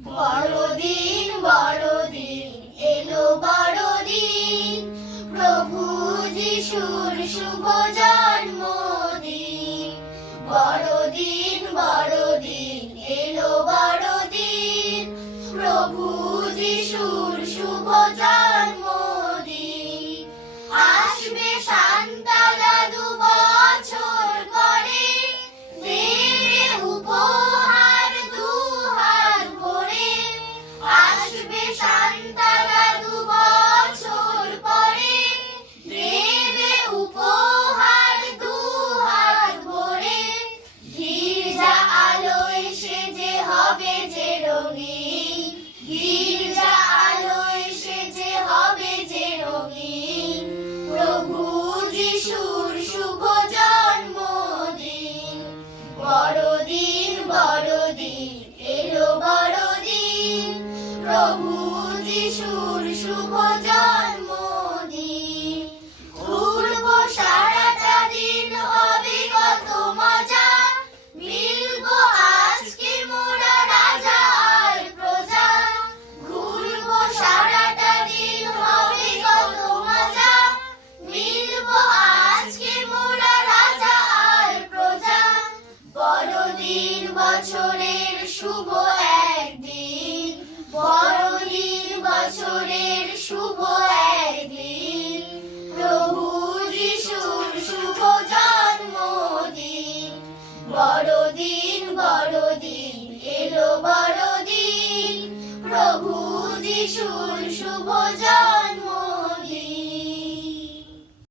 বড়দিন বড়দিন এলো বড়দিন, প্রভু যিশুর শুভ জন্মদিন। বড়দিন বড়দিন এলো বড়দিন, প্রভু যিশুর শুভ জন্মদিন। আসবে সান্তা দাদু বছর পরে, দেবে উপহার দুহাত ভরে। আসবে সান্তা দাদু বছর পরে, দেবে উপহার দুহাত ভরে। গির্জা আলোয় সেজে হবে যে রঙিন, গির্জা আলোয় সেজে হবে যে রঙিন, প্রভু যিশুর শুভ জন্মদিন। বড়দিন বড়দিন এলো বড়দিন, প্রভু যিশুর শুভ জন্মদিন। ঘুরবো সারাটা দিন, হবে কত মজা, মিলবো আজকে মোরা রাজা আর প্রজা। ঘুরবো সারাটা দিন, হবে কত মজা, মিলবো আজকে মোরা রাজা আর প্রজা। বড়দিন বছরের শুভ একদিন, বড়দিন বছরের শুভ একদিন, প্রভু যিশুর শুভ জন্মদিন। বড়দিন বড়দিন এলো বড়দিন, প্রভু যিশুর